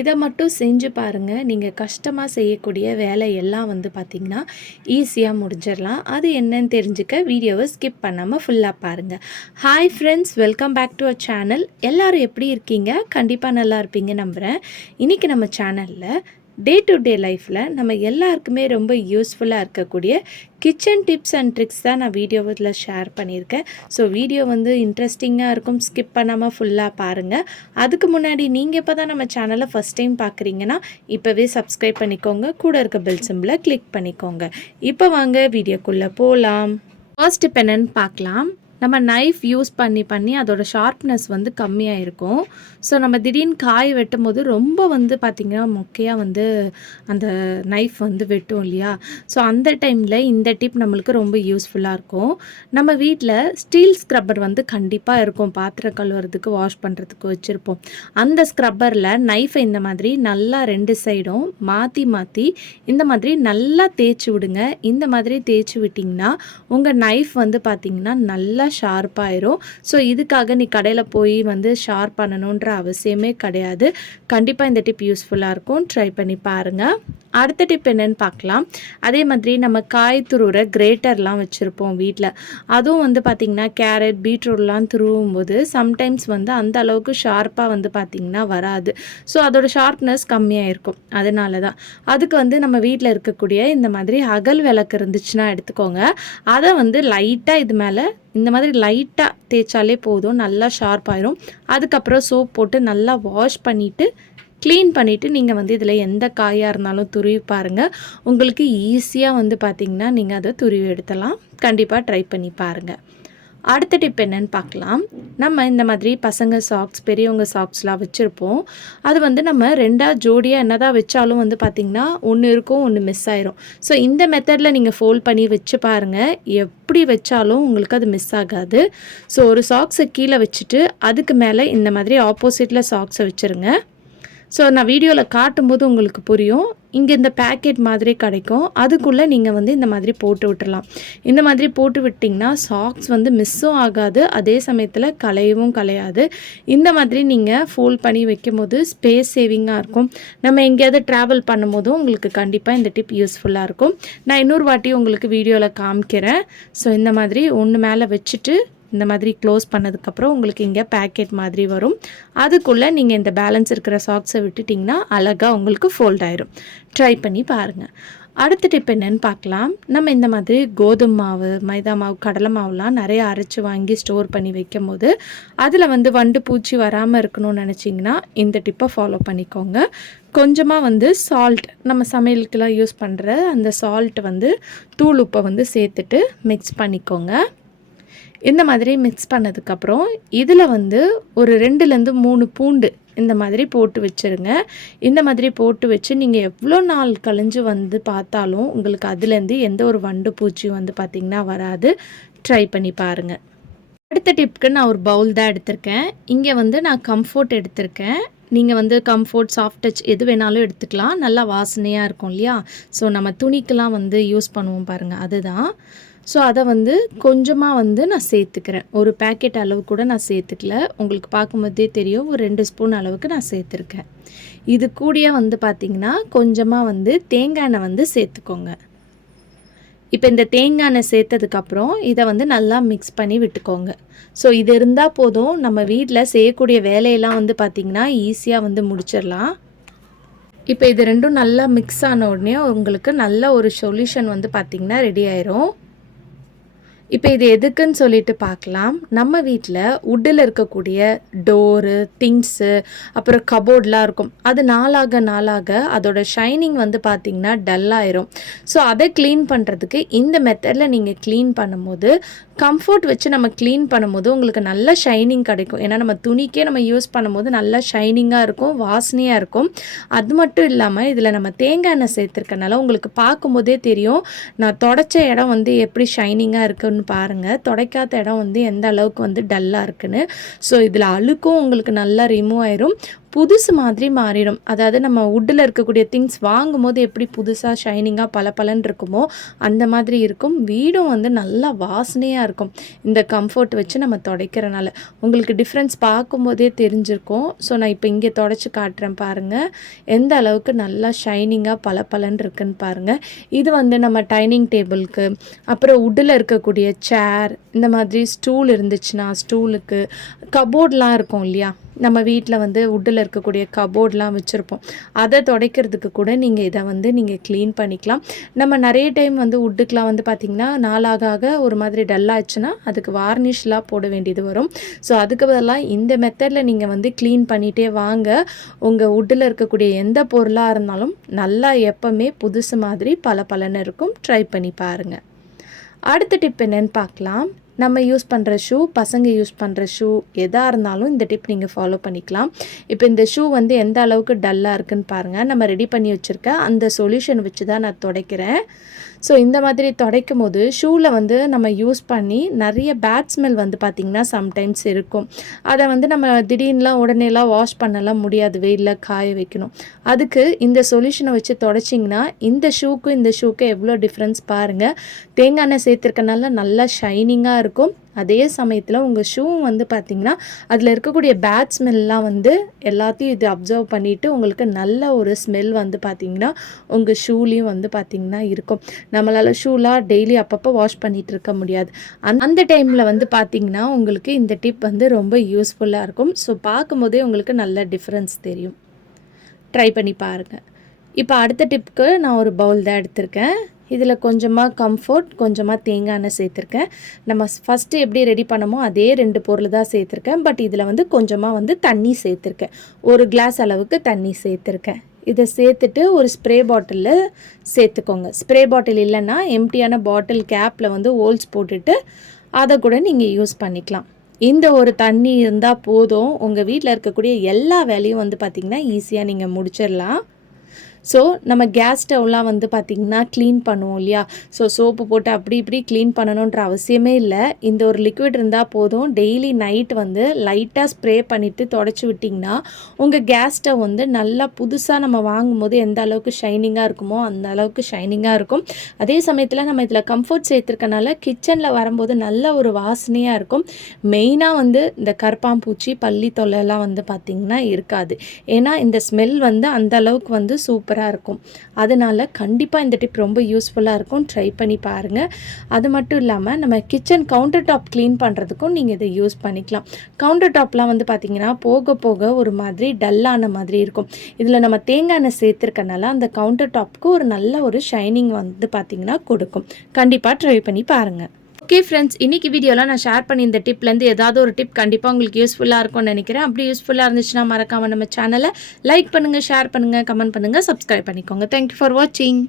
இத மட்டும் செஞ்சு பாருங்க. நீங்க கஷ்டமா செய்யக்கூடிய வேலை எல்லாம் வந்து பார்த்தீங்கன்னா, ஈஸியா முடிஞ்சிரலாம். அது என்னன்னு தெரிஞ்சுக்க வீடியோவ ஸ்கிப் பண்ணாம ஃபுல்லா பாருங்க. Hi friends! Welcome back to our channel. எல்லாரும் எப்படி இருக்கீங்க? கண்டிப்பா நல்லா இருப்பீங்க நம்புறேன். இன்னைக்கு நம்ம சேனல்ல டே டு டே லைஃப்ல நம்ம எல்லாருக்குமே ரொம்ப யூஸ்ஃபுல்லா இருக்கக்கூடிய கிச்சன் டிப்ஸ் அண்ட் ட்ரிக்ஸ் தான் நான் வீடியோவில் ஷேர் பண்ணியிருக்கேன். ஸோ வீடியோ வந்து இன்ட்ரெஸ்டிங்காக இருக்கும். ஸ்கிப் பண்ணாமல் ஃபுல்லாக பாருங்கள். அதுக்கு முன்னாடி நீங்கள் இப்போ தான் நம்ம சேனலை ஃபஸ்ட் டைம் பார்க்குறீங்கன்னா இப்போவே சப்ஸ்கிரைப் பண்ணிக்கோங்க. கூட இருக்க பெல் சிம்பிளை கிளிக் பண்ணிக்கோங்க. இப்போ வாங்க வீடியோக்குள்ளே போகலாம். ஃபர்ஸ்ட் டிப் என்னன்னு பார்க்கலாம். நம்ம நைஃப் யூஸ் பண்ணி அதோட ஷார்ப்னஸ் வந்து கம்மியாக இருக்கும். ஸோ நம்ம திடீர்னு காய் வெட்டும் போது ரொம்ப வந்து பார்த்திங்கன்னா மொக்கையாக வந்து அந்த நைஃப் வந்து வெட்டும் இல்லையா? ஸோ அந்த டைமில் இந்த டிப் நம்மளுக்கு ரொம்ப யூஸ்ஃபுல்லாக இருக்கும். நம்ம வீட்டில் ஸ்டீல் ஸ்க்ரப்பர் வந்து கண்டிப்பாக இருக்கும். பாத்திரம் கழுவுறதுக்கு, வாஷ் பண்ணுறதுக்கு வச்சுருப்போம். அந்த ஸ்க்ரப்பரில் நைஃபை இந்த மாதிரி நல்லா 2 சைடும் மாற்றி இந்த மாதிரி நல்லா தேய்ச்சி விடுங்க. இந்த மாதிரி தேய்ச்சி விட்டிங்கன்னா உங்கள் நைஃப் வந்து பார்த்திங்கன்னா நல்லா ஷார்ப்பாயிரும். ஸோ இதுக்காக நீ கடையில் போய் வந்து ஷார்ப் பண்ணணுன்ற அவசியமே கிடையாது. கண்டிப்பாக இந்த டிப் யூஸ்ஃபுல்லாக இருக்கும். ட்ரை பண்ணி பாருங்கள். அடுத்த டிப் என்னென்னு பார்க்கலாம். அதே மாதிரி நம்ம காய் துருவுற கிரேட்டர்லாம் வச்சுருப்போம் வீட்டில். அதுவும் வந்து பார்த்திங்கன்னா கேரட், பீட்ரூட்லாம் துருவும் போது சம்டைம்ஸ் வந்து அந்த அளவுக்கு ஷார்ப்பாக வந்து பார்த்திங்கன்னா வராது. ஸோ அதோட ஷார்ப்னஸ் கம்மியாக இருக்கும். அதனால தான் அதுக்கு வந்து நம்ம வீட்டில் இருக்கக்கூடிய இந்த மாதிரி அகல் விளக்கு இருந்துச்சுன்னா எடுத்துக்கோங்க. அதை வந்து லைட்டாக இது மேலே இந்த மாதிரி லைட்டாக தேய்ச்சாலே போதும். நல்லா ஷார்ப் ஆயிரும். அதுக்கப்புறம் சோப் போட்டு நல்லா வாஷ் பண்ணிவிட்டு க்ளீன் பண்ணிவிட்டு நீங்கள் வந்து இதில் எந்த காயாக இருந்தாலும் துருவி பாருங்கள். உங்களுக்கு ஈஸியாக வந்து பார்த்திங்கன்னா நீங்கள் அதை துருவி எடுத்தலாம். கண்டிப்பாக ட்ரை பண்ணி பாருங்கள். அடுத்த டிப் என்னன்னு பார்க்கலாம். நம்ம இந்த மாதிரி பசங்க சாக்ஸ், பெரியவங்க சாக்ஸ்லாம் வச்சுருப்போம். அது வந்து நம்ம 2 ஜோடியாக என்னதான் வச்சாலும் வந்து பார்த்திங்கன்னா ஒன்று இருக்கும், ஒன்று மிஸ் ஆயிரும். ஸோ இந்த மெத்தடில் நீங்கள் ஃபோல்ட் பண்ணி வச்சு பாருங்கள். எப்படி வச்சாலும் உங்களுக்கு அது மிஸ் ஆகாது. ஸோ ஒரு சாக்ஸை கீழே வச்சுட்டு அதுக்கு மேலே இந்த மாதிரி ஆப்போசிட்டில் சாக்ஸை வச்சுருங்க. ஸோ நான் வீடியோவில் காட்டும்போது உங்களுக்கு புரியும். இங்கே இந்த பேக்கெட் மாதிரி கிடைக்கும். அதுக்குள்ளே நீங்கள் வந்து இந்த மாதிரி போட்டு விட்டுறலாம். இந்த மாதிரி போட்டு விட்டிங்கன்னா சாக்ஸ் வந்து மிஸ்ஸும் ஆகாது. அதே சமயத்தில் கலையவும் கலையாது. இந்த மாதிரி நீங்கள் ஃபோல்ட் பண்ணி வைக்கும் போது ஸ்பேஸ் சேவிங்காக இருக்கும். நம்ம எங்கேயாவது ட்ராவல் பண்ணும்போதும் உங்களுக்கு கண்டிப்பாக இந்த டிப் யூஸ்ஃபுல்லாக இருக்கும். நான் இன்னொரு வாட்டி உங்களுக்கு வீடியோவில் காமிக்கிறேன். ஸோ இந்த மாதிரி ஒன்று மேலே வச்சுட்டு இந்த மாதிரி க்ளோஸ் பண்ணதுக்கப்புறம் உங்களுக்கு இங்கே பேக்கெட் மாதிரி வரும். அதுக்குள்ளே நீங்கள் இந்த பேலன்ஸ் இருக்கிற சாக்ஸை விட்டுட்டிங்கன்னா அழகாக உங்களுக்கு ஃபோல்ட் ஆயிரும். ட்ரை பண்ணி பாருங்கள். அடுத்த டிப் என்னென்னு பார்க்கலாம். நம்ம இந்த மாதிரி கோதுமை மாவு, மைதா மாவு, கடலை மாவுலாம் நிறைய அரைச்சி வாங்கி ஸ்டோர் பண்ணி வைக்கும் போது அதில் வந்து வண்டு பூச்சி வராமல் இருக்கணும்னு நினச்சிங்கன்னா இந்த டிப்பை ஃபாலோ பண்ணிக்கோங்க. கொஞ்சமாக வந்து சால்ட், நம்ம சமையலுக்கெல்லாம் யூஸ் பண்ணுற அந்த சால்ட் வந்து தூள் உப்பை வந்து சேர்த்துட்டு மிக்ஸ் பண்ணிக்கோங்க. இந்த மாதிரி மிக்ஸ் பண்ணதுக்கப்புறம் இதில் வந்து ஒரு 2லேருந்து 3 பூண்டு இந்த மாதிரி போட்டு வச்சுருங்க. இந்த மாதிரி போட்டு வச்சு நீங்கள் எவ்வளோ நாள் கழிஞ்சு வந்து பார்த்தாலும் உங்களுக்கு அதுலேருந்து எந்த ஒரு வண்டு பூச்சியும் வந்து பார்த்திங்கன்னா வராது. ட்ரை பண்ணி பாருங்கள். அடுத்த டிப்புக்கு நான் ஒரு பவுல் தான் எடுத்திருக்கேன். இங்கே வந்து நான் கம்ஃபோர்ட் எடுத்திருக்கேன். நீங்கள் வந்து கம்ஃபோர்ட், சாஃப்ட் டச் எது வேணாலும் எடுத்துக்கலாம். நல்லா வாசனையாக இருக்கும் இல்லையா? ஸோ நம்ம துணிக்கெலாம் வந்து யூஸ் பண்ணுவோம் பாருங்கள், அதுதான். ஸோ அதை வந்து கொஞ்சமாக வந்து நான் சேர்த்துக்கிறேன். ஒரு பேக்கெட் அளவு கூட நான் சேர்த்துக்கல. உங்களுக்கு பார்க்கும்போதே தெரியும், ஒரு 2 ஸ்பூன் அளவுக்கு நான் சேர்த்துருக்கேன். இது கூடயே வந்து பார்த்திங்கன்னா கொஞ்சமாக வந்து தேங்காய் எண்ணெய் வந்து சேர்த்துக்கோங்க. இப்போ இந்த தேங்காய் எண்ணெய் சேர்த்ததுக்கப்புறம் இதை வந்து நல்லா மிக்ஸ் பண்ணி விட்டுக்கோங்க. ஸோ இது இருந்தால் போதும். நம்ம வீட்டில் செய்யக்கூடிய வேலையெல்லாம் வந்து பார்த்திங்கன்னா ஈஸியாக வந்து முடிச்சிடலாம். இப்போ இது ரெண்டும் நல்லா மிக்ஸ் ஆன உடனே உங்களுக்கு நல்ல ஒரு சொல்யூஷன் வந்து பார்த்திங்கன்னா ரெடி ஆயிரும். இப்போ இது எதுக்குன்னு சொல்லிட்டு பார்க்கலாம். நம்ம வீட்டில் வுட்டில் இருக்கக்கூடிய டோரு, திங்ஸு, அப்புறம் கபோர்ட்லாம் இருக்கும். அது நாளாக அதோட ஷைனிங் வந்து பார்த்திங்கன்னா டல்லாயிரும். ஸோ அதை க்ளீன் பண்ணுறதுக்கு இந்த மெத்தடில் நீங்கள் க்ளீன் பண்ணும்போது, கம்ஃபோர்ட் வச்சு நம்ம க்ளீன் பண்ணும்போது உங்களுக்கு நல்ல ஷைனிங் கிடைக்கும். ஏன்னா நம்ம துணிக்கே நம்ம யூஸ் பண்ணும்போது நல்லா ஷைனிங்காக இருக்கும், வாசனையாக இருக்கும். அது மட்டும் இல்லாமல் இதில் நம்ம தேங்காய் எண்ணெய் சேர்த்துருக்கனால உங்களுக்கு பார்க்கும்போதே தெரியும், நான் தொடச்ச இடம் வந்து எப்படி ஷைனிங்காக இருக்குன்னு பாருங்கள். துடைக்காத இடம் வந்து எந்த அளவுக்கு வந்து டல்லாக இருக்குன்னு. ஸோ இதில் அழுக்கும் உங்களுக்கு நல்லா ரிமூவ் ஆயிரும். புதுசு மாதிரி மாறிடும். அதாவது நம்ம வுட்டில் இருக்கக்கூடிய திங்ஸ் வாங்கும்போது எப்படி புதுசாக ஷைனிங்காக பளபளன்னு இருக்குமோ அந்த மாதிரி இருக்கும். வீடும் வந்து நல்லா வாசனையாக இருக்கும் இந்த கம்ஃபர்ட் வச்சு நம்ம துடைக்கிறனால. உங்களுக்கு டிஃப்ரென்ஸ் பார்க்கும்போதே தெரிஞ்சிருக்கும். ஸோ நான் இப்போ இங்கே துடைச்சி காட்டுறேன் பாருங்கள், எந்த அளவுக்கு நல்லா ஷைனிங்காக பளபளன்னு இருக்குன்னு பாருங்கள். இது வந்து நம்ம டைனிங் டேபிளுக்கு, அப்புறம் வுட்டில் இருக்கக்கூடிய சேர், இந்த மாதிரி ஸ்டூல் இருந்துச்சுன்னா ஸ்டூலுக்கு, கபோர்ட்லாம் இருக்கும் இல்லையா, நம்ம வீட்டில் வந்து வுட்டில் இருக்கக்கூடிய கபோர்ட்லாம் வச்சுருப்போம், அதை துடைக்கிறதுக்கு கூட நீங்கள் இதை வந்து நீங்கள் க்ளீன் பண்ணிக்கலாம். நம்ம நிறைய டைம் வந்து வுட்டுக்கெலாம் வந்து பார்த்திங்கன்னா நாளாக ஒரு மாதிரி டல்லாகிடுச்சுன்னா அதுக்கு வார்னிஷ்லாம் போட வேண்டியது வரும். ஸோ அதுக்கு பதிலாக இந்த மெத்தடில் நீங்கள் வந்து க்ளீன் பண்ணிகிட்டே வாங்க. உங்கள் வுட்டில் இருக்கக்கூடிய எந்த பொருளாக இருந்தாலும் நல்லா எப்போவுமே புதுசு மாதிரி பளபளன்னு இருக்கும். ட்ரை பண்ணி பாருங்கள். அடுத்த டிப் என்னன்னு பார்க்கலாம். நம்ம யூஸ் பண்ணுற ஷூ, பசங்க யூஸ் பண்ணுற ஷூ எதாக இருந்தாலும் இந்த டிப் நீங்கள் ஃபாலோ பண்ணிக்கலாம். இப்போ இந்த ஷூ வந்து எந்த அளவுக்கு டல்லாக இருக்குன்னு பாருங்கள். நம்ம ரெடி பண்ணி வச்சுருக்க அந்த சொல்யூஷன் வச்சு தான் நான் துடைக்கிறேன். ஸோ இந்த மாதிரி துடைக்கும் போது ஷூவில் வந்து நம்ம யூஸ் பண்ணி நிறைய பேட் ஸ்மெல் வந்து பார்த்திங்கன்னா சம்டைம்ஸ் இருக்கும். அதை வந்து நம்ம திடீர்னுலாம் உடனேலாம் வாஷ் பண்ணலாம் முடியாது, வெயிலில் காய வைக்கணும். அதுக்கு இந்த சொல்யூஷனை வச்சு துடைச்சிங்கன்னா இந்த ஷூக்கு எவ்வளோ டிஃப்ரென்ஸ் பாருங்கள். தேங்காய் எண்ணெய் சேர்த்துருக்கனால நல்லா ஷைனிங்காக இருக்கும். அதே சமயத்தில் உங்கள் ஷூ வந்து பார்த்திங்கன்னா அதில் இருக்கக்கூடிய பேட் ஸ்மெல்லாம் வந்து எல்லாத்தையும் இது அப்சர்வ் பண்ணிவிட்டு உங்களுக்கு நல்ல ஒரு ஸ்மெல் வந்து பார்த்திங்கன்னா உங்கள் ஷூலேயும் வந்து பார்த்திங்கன்னா இருக்கும். நம்மளால் ஷூலாம் டெய்லி அப்பப்போ வாஷ் பண்ணிகிட்டு இருக்க முடியாது. அந்த டைமில் வந்து பார்த்திங்கன்னா உங்களுக்கு இந்த டிப் வந்து ரொம்ப யூஸ்ஃபுல்லாக இருக்கும். ஸோ பார்க்கும்போதே உங்களுக்கு நல்ல டிஃப்ரென்ஸ் தெரியும். ட்ரை பண்ணி பாருங்கள். இப்போ அடுத்த டிப்புக்கு நான் ஒரு பவுல் தான் எடுத்திருக்கேன். இதில் கொஞ்சமாக கம்ஃபர்ட், கொஞ்சமாக தேங்காய் எண்ணெய் சேர்த்துருக்கேன். நம்ம ஃபஸ்ட்டு எப்படி ரெடி பண்ணமோ அதே 2 பொருள் தான் சேர்த்துருக்கேன். பட் இதில் வந்து கொஞ்சமாக வந்து தண்ணி சேர்த்துருக்கேன். 1 கிளாஸ் அளவுக்கு தண்ணி சேர்த்துருக்கேன். இதை சேர்த்துட்டு ஒரு ஸ்ப்ரே பாட்டிலில் சேர்த்துக்கோங்க. ஸ்ப்ரே பாட்டில் இல்லைன்னா எம்டியான பாட்டில் கேப்பில் வந்து ஹோல்ஸ் போட்டுட்டு அதை கூட நீங்கள் யூஸ் பண்ணிக்கலாம். இந்த ஒரு தண்ணி இருந்தால் போதும், உங்கள் வீட்டில் இருக்கக்கூடிய எல்லா வேலையும் வந்து பார்த்திங்கன்னா ஈஸியாக நீங்கள் முடிச்சிடலாம். ஸோ நம்ம கேஸ் ஸ்டவ்லாம் வந்து பார்த்திங்கன்னா க்ளீன் பண்ணுவோம் இல்லையா, ஸோ சோப்பு போட்டு அப்படி இப்படி க்ளீன் பண்ணணுன்ற அவசியமே இல்லை. இந்த ஒரு லிக்விட் இருந்தால் போதும். டெய்லி நைட் வந்து லைட்டாக ஸ்ப்ரே பண்ணிவிட்டு தொடச்சி விட்டிங்கன்னா உங்கள் கேஸ் ஸ்டவ் வந்து நல்லா புதுசாக நம்ம வாங்கும்போது எந்த அளவுக்கு ஷைனிங்காக இருக்குமோ அந்த அளவுக்கு ஷைனிங்காக இருக்கும். அதே சமயத்தில் நம்ம இதில் கம்ஃபர்ட் சேர்த்துருக்கனால கிச்சனில் வரும்போது நல்ல ஒரு வாசனையாக இருக்கும். மெயினாக வந்து இந்த கரப்பாம்பூச்சி, பள்ளி தொல்லைலாம் வந்து பார்த்திங்கன்னா இருக்காது. ஏன்னா இந்த ஸ்மெல் வந்து அந்த அளவுக்கு வந்து சூப்பராக இருக்கும். அதனால் கண்டிப்பாக இந்த டிப் ரொம்ப யூஸ்ஃபுல்லாக இருக்கும். ட்ரை பண்ணி பாருங்கள். அது மட்டும் இல்லாமல் நம்ம கிச்சன் கவுண்டர் டாப் க்ளீன் பண்ணுறதுக்கும் நீங்கள் இதை யூஸ் பண்ணிக்கலாம். கவுண்டர் டாப்லாம் வந்து பார்த்திங்கன்னா போக போக ஒரு மாதிரி டல்லான மாதிரி இருக்கும். இதில் நம்ம தேங்காய் எண்ணெய் சேர்த்துருக்கனால அந்த கவுண்டர் டாப்புக்கு ஒரு நல்ல ஒரு ஷைனிங் வந்து பார்த்திங்கன்னா கொடுக்கும். கண்டிப்பாக ட்ரை பண்ணி பாருங்கள். ஓகே ஃப்ரெண்ட்ஸ், இன்றைக்கி வீடியோவில் நான் ஷேர் பண்ணி இந்த டிப்லேருந்து ஏதாவது ஒரு டிப் கண்டிப்பாக உங்களுக்கு யூஸ்ஃபுல்லாக இருக்கும்னு நினைக்கிறேன். அப்படி யூஸ்ஃபுல்லாக இருந்துச்சுன்னா மறக்காமல் நம்ம சேனலை லைக் பண்ணுங்கள், ஷேர் பண்ணுங்கள், கமெண்ட் பண்ணுங்கள், சப்ஸ்கிரைப் பண்ணிக்கோங்க. தேங்க்யூ ஃபார் வாட்சிங்.